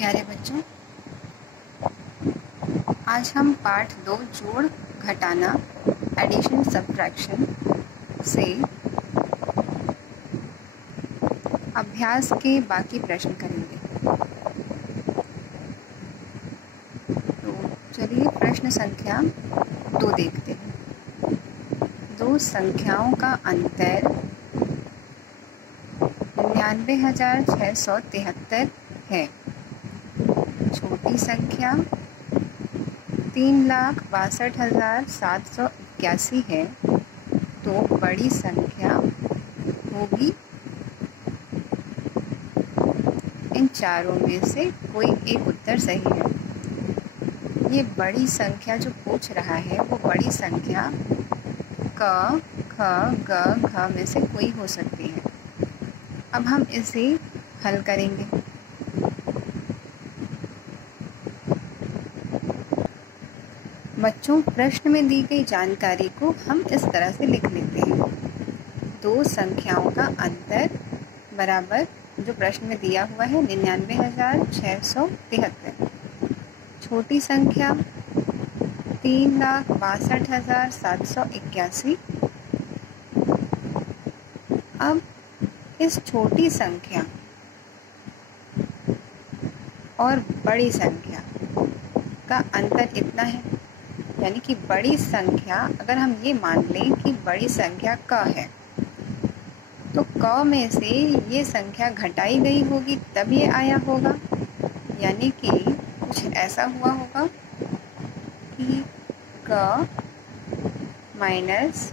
प्यारे बच्चों, आज हम पाठ 2 जोड़ घटाना एडिशन सब्ट्रैक्शन से अभ्यास के बाकी प्रश्न करेंगे। तो चलिए प्रश्न संख्या 2 देखते हैं। दो संख्याओं का अंतर 99,673 है। छोटी संख्या 3,62,781 है, तो बड़ी संख्या होगी इन चारों में से कोई एक उत्तर सही है। ये बड़ी संख्या जो पूछ रहा है वो बड़ी संख्या क, ख, ग, घ में से कोई हो सकती है। अब हम इसे हल करेंगे। बच्चों, प्रश्न में दी गई जानकारी को हम इस तरह से लिख लेते हैं। दो संख्याओं का अंतर बराबर जो प्रश्न में दिया हुआ है 99,673। छोटी संख्या 3,62,781। अब इस छोटी संख्या और बड़ी संख्या का अंतर इतना है, यानी कि बड़ी संख्या, अगर हम ये मान लें कि बड़ी संख्या क है, तो क में से ये संख्या घटाई गई होगी तब ये आया होगा। यानी कि कुछ ऐसा हुआ होगा कि क माइनस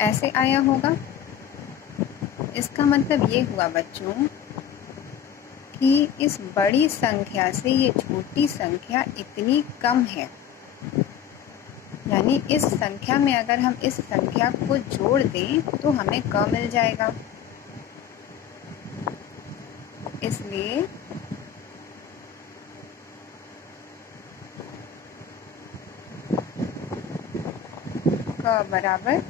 ऐसे आया होगा। इसका मतलब ये हुआ बच्चों कि इस बड़ी संख्या से ये छोटी संख्या इतनी कम है, यानी इस संख्या में अगर हम इस संख्या को जोड़ दें तो हमें क मिल जाएगा। इसलिए क बराबर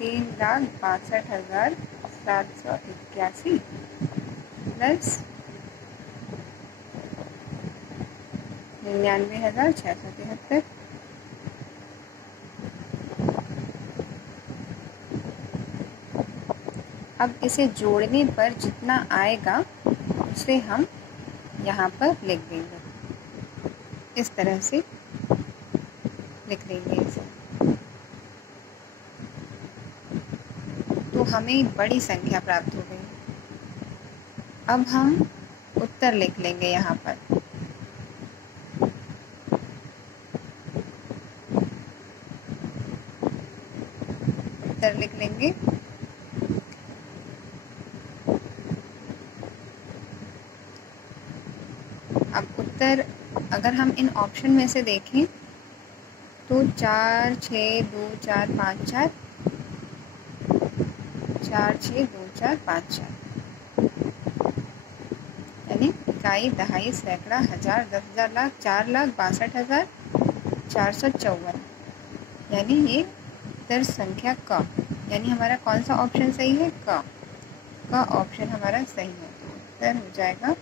3,62,781 प्लस 99,673। अब इसे जोड़ने पर जितना आएगा उसे हम यहाँ पर लिख देंगे। इस तरह से लिख देंगे इसे, तो हमें बड़ी संख्या प्राप्त हो गई। अब हम उत्तर लिख लेंगे यहाँ पर। उत्तर लिख लेंगे अब उत्तर अगर हम इन ऑप्शन में से देखें तो 4, 6, 2, 4, 5, 4, 4, 6, 2, 4, 5, 4, यानी इकाई, दहाई, सैकड़ा, हजार, 10,000, लाख, 4,62,454, यानी ये उत्तर संख्या क, यानी हमारा कौन सा ऑप्शन सही है? क ऑप्शन हमारा सही है। तो उत्तर हो जाएगा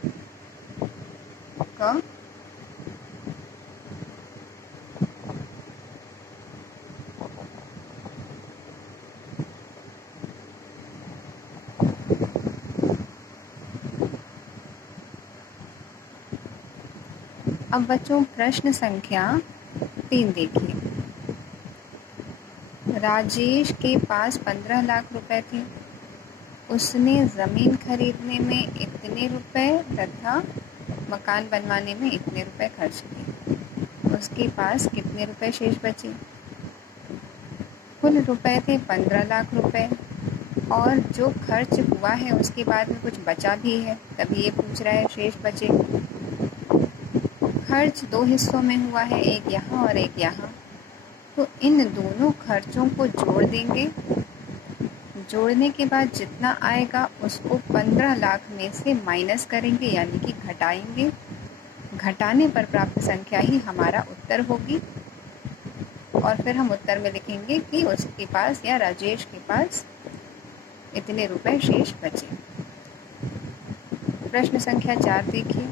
क। अब बच्चों प्रश्न संख्या 3 देखिए। राजेश के पास 15 लाख रुपए थे। उसने ज़मीन खरीदने में इतने रुपए तथा मकान बनवाने में इतने रुपए खर्च किए। उसके पास कितने रुपए शेष बचे? कुल रुपए थे 15 लाख रुपए, और जो खर्च हुआ है उसके बाद में कुछ बचा भी है, तभी ये पूछ रहा है शेष बचे। खर्च 2 हिस्सों में हुआ है, एक यहाँ और एक यहाँ, तो इन दोनों खर्चों को जोड़ देंगे। जोड़ने के बाद जितना आएगा उसको 15 लाख में से माइनस करेंगे, यानी कि घटाएंगे। घटाने पर प्राप्त संख्या ही हमारा उत्तर होगी। और फिर हम उत्तर में लिखेंगे कि उसके पास या राजेश के पास इतने रुपए शेष बचे। प्रश्न संख्या 4 देखिए।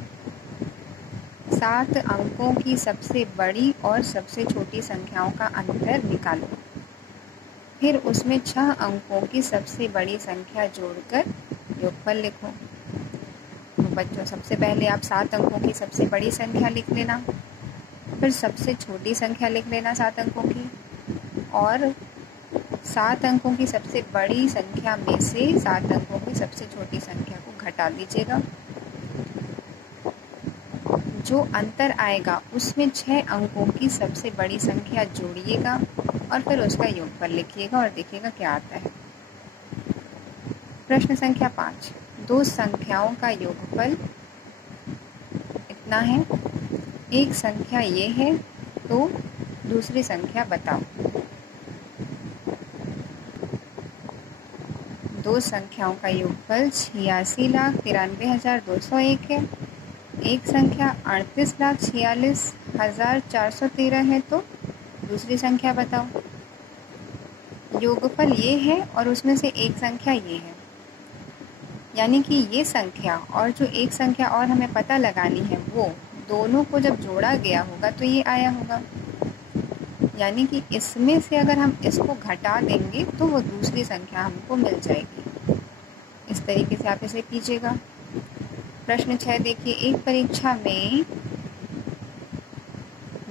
7 अंकों की सबसे बड़ी और सबसे छोटी संख्याओं का अंतर निकालो। फिर उसमें 6 अंकों की सबसे बड़ी संख्या जोड़कर योगफल लिखो। तो बच्चों, सबसे पहले आप 7 अंकों की सबसे बड़ी संख्या लिख लेना, फिर सबसे छोटी संख्या लिख लेना 7 अंकों की, और 7 अंकों की सबसे बड़ी संख्या में से 7 अंकों की सबसे छोटी संख्या को घटा दीजिएगा। जो अंतर आएगा उसमें 6 अंकों की सबसे बड़ी संख्या जोड़िएगा और फिर उसका योगफल लिखिएगा और देखिएगा क्या आता है। प्रश्न संख्या 5। 2 संख्याओं का योगफल इतना है। एक संख्या ये है तो दूसरी संख्या बताओ। 2 संख्याओं का योगफल 86,93,201 है। एक संख्या 38,46,413 है तो दूसरी संख्या बताओ। योगफल ये है और उसमें से एक संख्या ये है, यानी कि ये संख्या और जो एक संख्या और हमें पता लगानी है वो दोनों को जब जोड़ा गया होगा तो ये आया होगा, यानी कि इसमें से अगर हम इसको घटा देंगे तो वो दूसरी संख्या हमको मिल जाएगी। इस तरीके से आप इसे कीजिएगा। प्रश्न 6 देखिए। एक परीक्षा में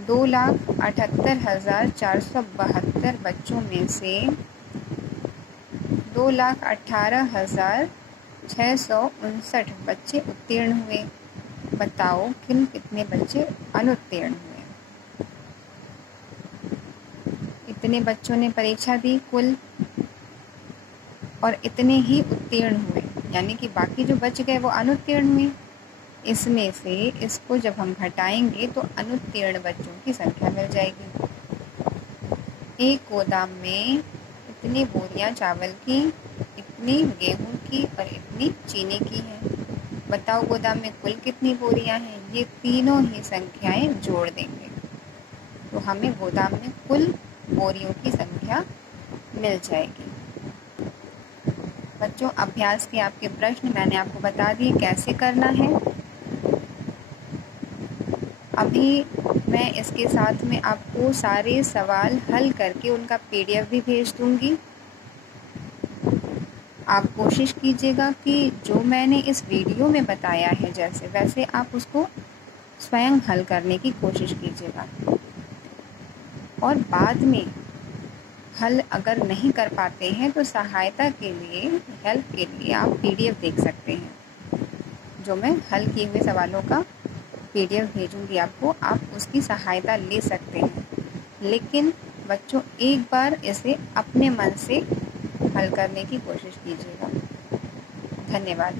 2,78,472 बच्चों में से 2,18,659 बच्चे उत्तीर्ण हुए। बताओ कितने बच्चे अनुत्तीर्ण हुए। इतने बच्चों ने परीक्षा दी कुल, और इतने ही उत्तीर्ण हुए, यानी कि बाकी जो बच गए वो अनुत्तीर्ण हुए। इसमें से इसको जब हम घटाएंगे तो अनुत्तीर्ण बच्चों की संख्या मिल जाएगी। एक गोदाम में इतनी बोरियां चावल की, इतनी गेहूं की और इतनी चीनी की हैं। बताओ गोदाम में कुल कितनी बोरियां हैं। ये तीनों ही संख्याएं जोड़ देंगे तो हमें गोदाम में कुल बोरियों की संख्या मिल जाएगी। बच्चों, अभ्यास के आपके प्रश्न मैंने आपको बता दिए कैसे करना है। अभी मैं इसके साथ में आपको सारे सवाल हल करके उनका PDF भी भेज दूंगी। आप कोशिश कीजिएगा कि जो मैंने इस वीडियो में बताया है जैसे वैसे आप उसको स्वयं हल करने की कोशिश कीजिएगा, और बाद में हल अगर नहीं कर पाते हैं तो सहायता के लिए, हेल्प के लिए आप PDF देख सकते हैं। जो मैं हल किए हुए सवालों का PDF भेजूंगी आपको, आप उसकी सहायता ले सकते हैं। लेकिन बच्चों, एक बार इसे अपने मन से हल करने की कोशिश कीजिएगा। धन्यवाद।